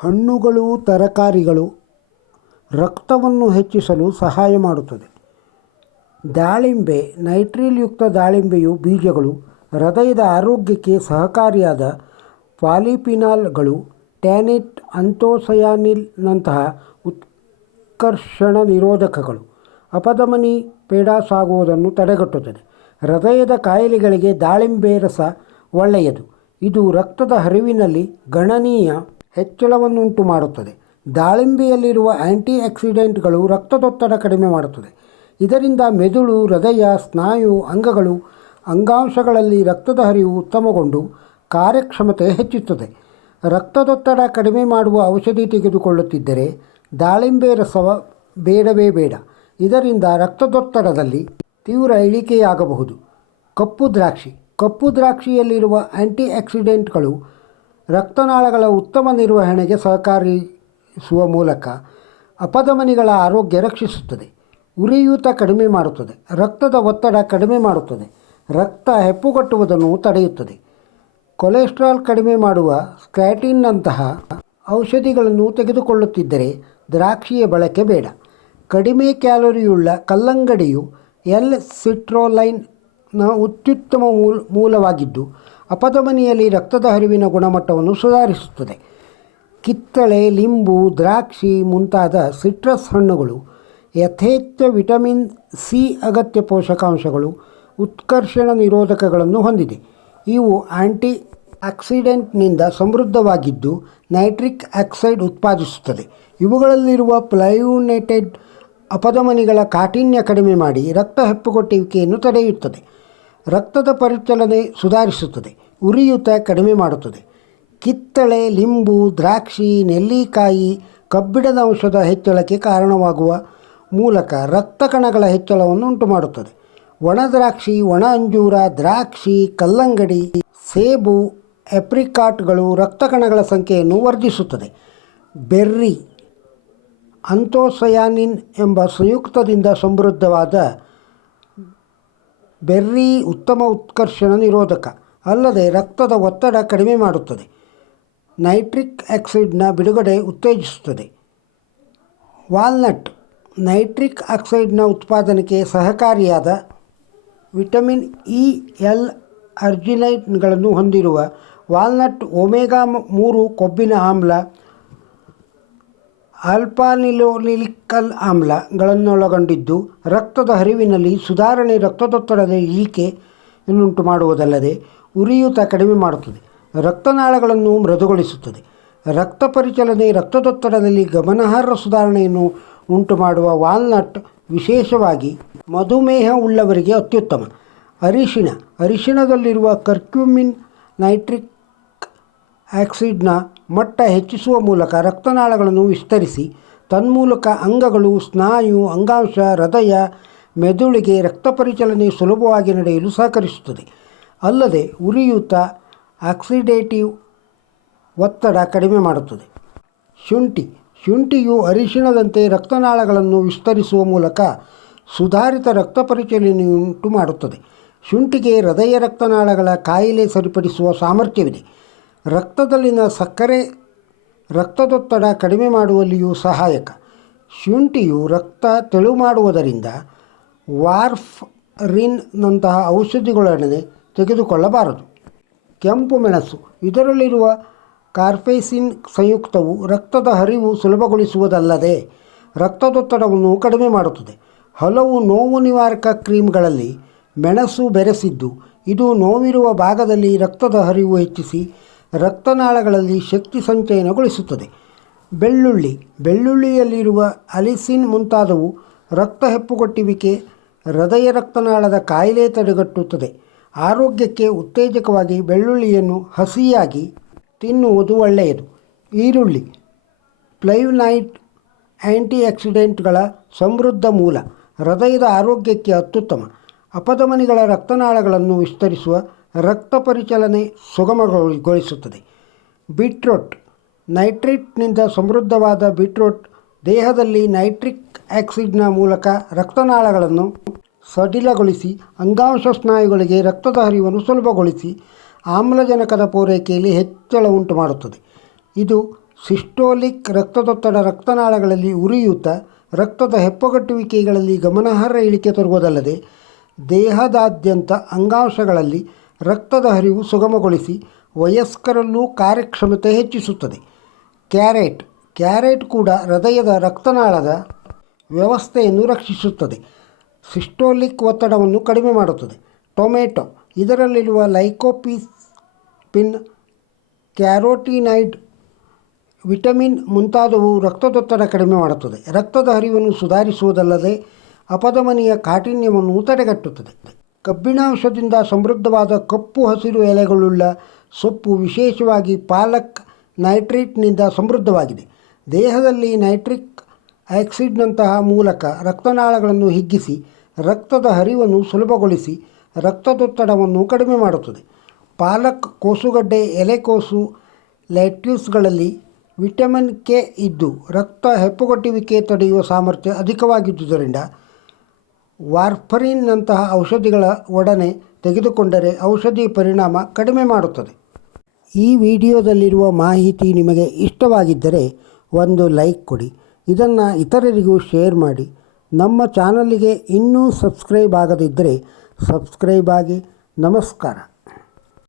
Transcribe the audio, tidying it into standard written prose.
ಹಣ್ಣುಗಳು, ತರಕಾರಿಗಳು ರಕ್ತವನ್ನು ಹೆಚ್ಚಿಸಲು ಸಹಾಯ ಮಾಡುತ್ತದೆ. ದಾಳಿಂಬೆ. ನೈಟ್ರಿಲ್ಯುಕ್ತ ದಾಳಿಂಬೆಯು ಬೀಜಗಳು ಹೃದಯದ ಆರೋಗ್ಯಕ್ಕೆ ಸಹಕಾರಿಯಾದ ಪಾಲಿಫಿನಾಲ್ಗಳು, ಟ್ಯಾನಿನ್, ಆಂಥೋಸಯಾನಿನ್ನಂತಹ ಉತ್ಕರ್ಷಣ ನಿರೋಧಕಗಳು ಅಪಧಮನಿ ಪೇಡಸಾಗುವುದನ್ನು ತಡೆಗಟ್ಟುತ್ತದೆ. ಹೃದಯದ ಕಾಯಿಲೆಗಳಿಗೆ ದಾಳಿಂಬೆ ರಸ ಒಳ್ಳೆಯದು. ಇದು ರಕ್ತದ ಹರಿವಿನಲ್ಲಿ ಗಣನೀಯ ಹೆಚ್ಚಳವನ್ನುಂಟು ಮಾಡುತ್ತದೆ. ದಾಳಿಂಬೆಯಲ್ಲಿರುವ ಆ್ಯಂಟಿಆಕ್ಸಿಡೆಂಟ್ಗಳು ರಕ್ತದೊತ್ತಡ ಕಡಿಮೆ ಮಾಡುತ್ತದೆ. ಇದರಿಂದ ಮೆದುಳು, ಹೃದಯ, ಸ್ನಾಯು, ಅಂಗಾಂಶಗಳಲ್ಲಿ ರಕ್ತದ ಹರಿವು ಉತ್ತಮಗೊಂಡು ಕಾರ್ಯಕ್ಷಮತೆ ಹೆಚ್ಚುತ್ತದೆ. ರಕ್ತದೊತ್ತಡ ಕಡಿಮೆ ಮಾಡುವ ಔಷಧಿ ತೆಗೆದುಕೊಳ್ಳುತ್ತಿದ್ದರೆ ದಾಳಿಂಬೆ ರಸ ಬೇಡವೇ ಬೇಡ. ಇದರಿಂದ ರಕ್ತದೊತ್ತಡದಲ್ಲಿ ತೀವ್ರ ಇಳಿಕೆಯಾಗಬಹುದು. ಕಪ್ಪು ದ್ರಾಕ್ಷಿ. ಕಪ್ಪು ದ್ರಾಕ್ಷಿಯಲ್ಲಿರುವ ಆ್ಯಂಟಿಆಕ್ಸಿಡೆಂಟ್ಗಳು ರಕ್ತನಾಳಗಳ ಉತ್ತಮ ನಿರ್ವಹಣೆಗೆ ಸಹಕರಿಸುವ ಮೂಲಕ ಅಪಧಮನಿಗಳ ಆರೋಗ್ಯ ರಕ್ಷಿಸುತ್ತದೆ. ಉರಿಯೂತ ಕಡಿಮೆ ಮಾಡುತ್ತದೆ. ರಕ್ತದ ಒತ್ತಡ ಕಡಿಮೆ ಮಾಡುತ್ತದೆ. ರಕ್ತ ಹೆಪ್ಪುಗಟ್ಟುವುದನ್ನು ತಡೆಯುತ್ತದೆ. ಕೊಲೆಸ್ಟ್ರಾಲ್ ಕಡಿಮೆ ಮಾಡುವ ಸ್ಟ್ಯಾಟಿನ್ನಂತಹ ಔಷಧಿಗಳನ್ನು ತೆಗೆದುಕೊಳ್ಳುತ್ತಿದ್ದರೆ ದ್ರಾಕ್ಷಿಯ ಬಳಕೆ ಬೇಡ. ಕಡಿಮೆ ಕ್ಯಾಲೋರಿಯುಳ್ಳ ಕಲ್ಲಂಗಡಿಯು ಸಿಟ್ರೊಲೈನ್ನ ಅತ್ಯುತ್ತಮ ಮೂಲವಾಗಿದ್ದು ಅಪಧಮನಿಯಲ್ಲಿ ರಕ್ತದ ಹರಿವಿನ ಗುಣಮಟ್ಟವನ್ನು ಸುಧಾರಿಸುತ್ತದೆ. ಕಿತ್ತಳೆ, ಲಿಂಬು, ದ್ರಾಕ್ಷಿ ಮುಂತಾದ ಸಿಟ್ರಸ್ ಹಣ್ಣುಗಳು ಯಥೇಚ್ಛ ವಿಟಮಿನ್ ಸಿ ಅಗತ್ಯ ಪೋಷಕಾಂಶಗಳು, ಉತ್ಕರ್ಷಣ ನಿರೋಧಕಗಳನ್ನು ಹೊಂದಿದೆ. ಇವು ಆ್ಯಂಟಿ ಆಕ್ಸಿಡೆಂಟ್ನಿಂದ ಸಮೃದ್ಧವಾಗಿದ್ದು ನೈಟ್ರಿಕ್ ಆಕ್ಸೈಡ್ ಉತ್ಪಾದಿಸುತ್ತದೆ. ಇವುಗಳಲ್ಲಿರುವ ಫ್ಲೈವೋನೇಟೆಡ್ ಅಪಧಮನಿಗಳ ಕಾಠಿಣ್ಯ ಕಡಿಮೆ ಮಾಡಿ ರಕ್ತ ಹೆಪ್ಪುಗಟ್ಟುವಿಕೆಯನ್ನು ತಡೆಯುತ್ತದೆ. ರಕ್ತದ ಪರಿಚಲನೆ ಸುಧಾರಿಸುತ್ತದೆ. ಉರಿಯೂತ ಕಡಿಮೆ ಮಾಡುತ್ತದೆ. ಕಿತ್ತಳೆ, ಲಿಂಬು, ದ್ರಾಕ್ಷಿ, ನೆಲ್ಲಿಕಾಯಿ ಕಬ್ಬಿಣದ ಅಂಶದ ಹೆಚ್ಚಳಕ್ಕೆ ಕಾರಣವಾಗುವ ಮೂಲಕ ರಕ್ತ ಕಣಗಳ ಹೆಚ್ಚಳವನ್ನು ಉಂಟುಮಾಡುತ್ತದೆ. ಒಣ ದ್ರಾಕ್ಷಿ, ಒಣ ಅಂಜೂರ, ದ್ರಾಕ್ಷಿ, ಕಲ್ಲಂಗಡಿ, ಸೇಬು, ಏಪ್ರಿಕಾಟ್ಗಳು ರಕ್ತ ಕಣಗಳ ಸಂಖ್ಯೆಯನ್ನು ವರ್ಧಿಸುತ್ತದೆ. ಬೆರ್ರಿ. ಆಂಥೋಸಯಾನಿನ್ ಎಂಬ ಸಂಯುಕ್ತದಿಂದ ಸಮೃದ್ಧವಾದ ಬೆರ್ರಿ ಉತ್ತಮ ಉತ್ಕರ್ಷಣ ನಿರೋಧಕ ಅಲ್ಲದೆ ರಕ್ತದ ಒತ್ತಡ ಕಡಿಮೆ ಮಾಡುತ್ತದೆ. ನೈಟ್ರಿಕ್ ಆಕ್ಸೈಡ್ನ ಬಿಡುಗಡೆ ಉತ್ತೇಜಿಸುತ್ತದೆ. ವಾಲ್ನಟ್. ನೈಟ್ರಿಕ್ ಆಕ್ಸೈಡ್ನ ಉತ್ಪಾದನೆಗೆ ಸಹಕಾರಿಯಾದ ವಿಟಮಿನ್ ಇ, ಎಲ್, ಅರ್ಜಿನೈನ್ಗಳನ್ನು ಹೊಂದಿರುವ ವಾಲ್ನಟ್ ಒಮೆಗಾ 3 ಕೊಬ್ಬಿನ ಆಮ್ಲ, ಆಲ್ಫಾ-ಲಿನೋಲಿಕ್ ಆಮ್ಲಗಳನ್ನೊಳಗೊಂಡಿದ್ದು ರಕ್ತದ ಹರಿವಿನಲ್ಲಿ ಸುಧಾರಣೆ, ರಕ್ತದೊತ್ತಡದ ಇಳಿಕೆಯನ್ನುಂಟು ಮಾಡುವುದಲ್ಲದೆ ಉರಿಯೂತ ಕಡಿಮೆ ಮಾಡುತ್ತದೆ. ರಕ್ತನಾಳಗಳನ್ನು ಮೃದುಗೊಳಿಸುತ್ತದೆ. ರಕ್ತ ಪರಿಚಲನೆ, ರಕ್ತದೊತ್ತಡದಲ್ಲಿ ಗಮನಾರ್ಹ ಸುಧಾರಣೆಯನ್ನು ಉಂಟುಮಾಡುವ ವಾಲ್ನಟ್ ವಿಶೇಷವಾಗಿ ಮಧುಮೇಹ ಉಳ್ಳವರಿಗೆ ಅತ್ಯುತ್ತಮ. ಅರಿಶಿಣ. ಅರಿಶಿಣದಲ್ಲಿರುವ ಕರ್ಕ್ಯುಮಿನ್ ನೈಟ್ರಿಕ್ ಆಕ್ಸೈಡ್ನ ಮಟ್ಟ ಹೆಚ್ಚಿಸುವ ಮೂಲಕ ರಕ್ತನಾಳಗಳನ್ನು ವಿಸ್ತರಿಸಿ ತನ್ಮೂಲಕ ಅಂಗಗಳು, ಸ್ನಾಯು, ಅಂಗಾಂಶ, ಹೃದಯ, ಮೆದುಳಿಗೆ ರಕ್ತ ಪರಿಚಲನೆ ಸುಲಭವಾಗಿ ನಡೆಯಲು ಸಹಕರಿಸುತ್ತದೆ. ಅಲ್ಲದೆ ಉರಿಯೂತ, ಆಕ್ಸಿಡೇಟಿವ್ ಒತ್ತಡ ಕಡಿಮೆ ಮಾಡುತ್ತದೆ. ಶುಂಠಿ. ಶುಂಠಿಯು ಅರಿಶಿಣದಂತೆ ರಕ್ತನಾಳಗಳನ್ನು ವಿಸ್ತರಿಸುವ ಮೂಲಕ ಸುಧಾರಿತ ರಕ್ತ ಪರಿಚಲನೆಯುಂಟು ಮಾಡುತ್ತದೆ. ಶುಂಠಿಗೆ ಹೃದಯ ರಕ್ತನಾಳಗಳ ಕಾಯಿಲೆ ಸರಿಪಡಿಸುವ ಸಾಮರ್ಥ್ಯವಿದೆ. ರಕ್ತದಲ್ಲಿನ ಸಕ್ಕರೆ, ರಕ್ತದೊತ್ತಡ ಕಡಿಮೆ ಮಾಡುವಲ್ಲಿಯೂ ಸಹಾಯಕ. ಶುಂಠಿಯು ರಕ್ತ ತೆಳು ಮಾಡುವುದರಿಂದ ವಾರ್ಫರಿನ್ನಂತಹ ಔಷಧಿಗಳೊಡನೆ ತೆಗೆದುಕೊಳ್ಳಬಾರದು. ಕೆಂಪು ಮೆಣಸು. ಇದರಲ್ಲಿರುವ ಕಾರ್ಪೇಸಿನ್ ಸಂಯುಕ್ತವು ರಕ್ತದ ಹರಿವು ಸುಲಭಗೊಳಿಸುವುದಲ್ಲದೆ ರಕ್ತದೊತ್ತಡವನ್ನು ಕಡಿಮೆ ಮಾಡುತ್ತದೆ. ಹಲವು ನೋವು ನಿವಾರಕ ಕ್ರೀಮ್ಗಳಲ್ಲಿ ಮೆಣಸು ಬೆರೆಸಿದ್ದು ಇದು ನೋವಿರುವ ಭಾಗದಲ್ಲಿ ರಕ್ತದ ಹರಿವು ಹೆಚ್ಚಿಸಿ ರಕ್ತನಾಳಗಳಲ್ಲಿ ಶಕ್ತಿ ಸಂಚಯನಗೊಳಿಸುತ್ತದೆ. ಬೆಳ್ಳುಳ್ಳಿ. ಬೆಳ್ಳುಳ್ಳಿಯಲ್ಲಿರುವ ಅಲಿಸಿನ್ ಮುಂತಾದವು ರಕ್ತ ಹೆಪ್ಪುಗಟ್ಟುವಿಕೆ, ಹೃದಯ ರಕ್ತನಾಳದ ಕಾಯಿಲೆ ತಡೆಗಟ್ಟುತ್ತದೆ. ಆರೋಗ್ಯಕ್ಕೆ ಉತ್ತೇಜಕವಾಗಿ ಬೆಳ್ಳುಳ್ಳಿಯನ್ನು ಹಸಿಯಾಗಿ ತಿನ್ನುವುದು ಒಳ್ಳೆಯದು. ಈರುಳ್ಳಿ. ಫ್ಲೈವನಾಯ್ಡ್ ಆ್ಯಂಟಿಆಕ್ಸಿಡೆಂಟ್ಗಳ ಸಮೃದ್ಧ ಮೂಲ. ಹೃದಯದ ಆರೋಗ್ಯಕ್ಕೆ ಅತ್ಯುತ್ತಮ. ಅಪಧಮನಿಗಳ ರಕ್ತನಾಳಗಳನ್ನು ವಿಸ್ತರಿಸುವ ರಕ್ತ ಪರಿಚಲನೆ ಸುಗಮಗೊಳಿಸುತ್ತದೆ. ಬೀಟ್ರೋಟ್. ನೈಟ್ರೇಟ್ನಿಂದ ಸಮೃದ್ಧವಾದ ಬೀಟ್ರೋಟ್ ದೇಹದಲ್ಲಿ ನೈಟ್ರಿಕ್ ಆಕ್ಸೈಡ್ನ ಮೂಲಕ ರಕ್ತನಾಳಗಳನ್ನು ಸಡಿಲಗೊಳಿಸಿ ಅಂಗಾಂಶ ಸ್ನಾಯುಗಳಿಗೆ ರಕ್ತದ ಹರಿವನ್ನು ಸುಲಭಗೊಳಿಸಿ ಆಮ್ಲಜನಕದ ಪೂರೈಕೆಯಲ್ಲಿ ಹೆಚ್ಚಳ ಉಂಟು ಮಾಡುತ್ತದೆ. ಇದು ಸಿಸ್ಟೋಲಿಕ್ ರಕ್ತದೊತ್ತಡ ರಕ್ತನಾಳಗಳಲ್ಲಿ ಉರಿಯೂತ, ರಕ್ತದ ಹೆಪ್ಪುಗಟ್ಟುವಿಕೆಗಳಲ್ಲಿ ಗಮನಾರ್ಹ ಇಳಿಕೆ ತರುವುದಲ್ಲದೆ ದೇಹದಾದ್ಯಂತ ಅಂಗಾಂಶಗಳಲ್ಲಿ ರಕ್ತದ ಹರಿವು ಸುಗಮಗೊಳಿಸಿ ವಯಸ್ಕರಲ್ಲೂ ಕಾರ್ಯಕ್ಷಮತೆ ಹೆಚ್ಚಿಸುತ್ತದೆ. ಕ್ಯಾರೆಟ್ ಕೂಡ ಹೃದಯದ ರಕ್ತನಾಳದ ವ್ಯವಸ್ಥೆಯನ್ನು ರಕ್ಷಿಸುತ್ತದೆ, ಸಿಸ್ಟೋಲಿಕ್ ಒತ್ತಡವನ್ನು ಕಡಿಮೆ ಮಾಡುತ್ತದೆ. ಟೊಮೆಟೊ ಇದರಲ್ಲಿರುವ ಲೈಕೋಪಿನ್, ಕ್ಯಾರೋಟಿನಾಯ್ಡ್, ವಿಟಮಿನ್ ಮುಂತಾದವು ರಕ್ತದೊತ್ತಡ ಕಡಿಮೆ ಮಾಡುತ್ತದೆ, ರಕ್ತದ ಹರಿವನ್ನು ಸುಧಾರಿಸುವುದಲ್ಲದೆ ಅಪಧಮನಿಯ ಕಾಠಿಣ್ಯವನ್ನು ತಡೆಗಟ್ಟುತ್ತದೆ. ಕಬ್ಬಿಣಾಂಶದಿಂದ ಸಮೃದ್ಧವಾದ ಕಪ್ಪು ಹಸಿರು ಎಲೆಗಳುಳ್ಳ ಸೊಪ್ಪು, ವಿಶೇಷವಾಗಿ ಪಾಲಕ್, ನೈಟ್ರೇಟ್ನಿಂದ ಸಮೃದ್ಧವಾಗಿದೆ. ದೇಹದಲ್ಲಿ ನೈಟ್ರಿಕ್ ಆಕ್ಸೈಡ್ನಂತಹ ಮೂಲಕ ರಕ್ತನಾಳಗಳನ್ನು ಹಿಗ್ಗಿಸಿ ರಕ್ತದ ಹರಿವನ್ನು ಸುಲಭಗೊಳಿಸಿ ರಕ್ತದೊತ್ತಡವನ್ನು ಕಡಿಮೆ ಮಾಡುತ್ತದೆ. ಪಾಲಕ್, ಕೋಸುಗಡ್ಡೆ, ಎಲೆಕೋಸು, ಲೆಟ್ಯೂಸ್ಗಳಲ್ಲಿ ವಿಟಮಿನ್ ಕೆ ಇದ್ದು ರಕ್ತ ಹೆಪ್ಪುಗಟ್ಟುವಿಕೆ ತಡೆಯುವ ಸಾಮರ್ಥ್ಯ ಅಧಿಕವಾಗಿದ್ದುದರಿಂದ ವಾರ್ಫರಿನ್ನಂತಹ ಔಷಧಿಗಳ ಒಡನೆ ತೆಗೆದುಕೊಂಡರೆ ಔಷಧಿ ಪರಿಣಾಮ ಕಡಿಮೆ ಮಾಡುತ್ತದೆ. ಈ ವಿಡಿಯೋದಲ್ಲಿರುವ ಮಾಹಿತಿ ನಿಮಗೆ ಇಷ್ಟವಾಗಿದ್ದರೆ ಒಂದು ಲೈಕ್ ಕೊಡಿ, ಇದನ್ನು ಇತರರಿಗೂ ಶೇರ್ ಮಾಡಿ. ನಮ್ಮ ಚಾನಲಿಗೆ ಇನ್ನೂ ಸಬ್ಸ್ಕ್ರೈಬ್ ಆಗದಿದ್ದರೆ ಸಬ್ಸ್ಕ್ರೈಬ್ ಆಗಿ. ನಮಸ್ಕಾರ.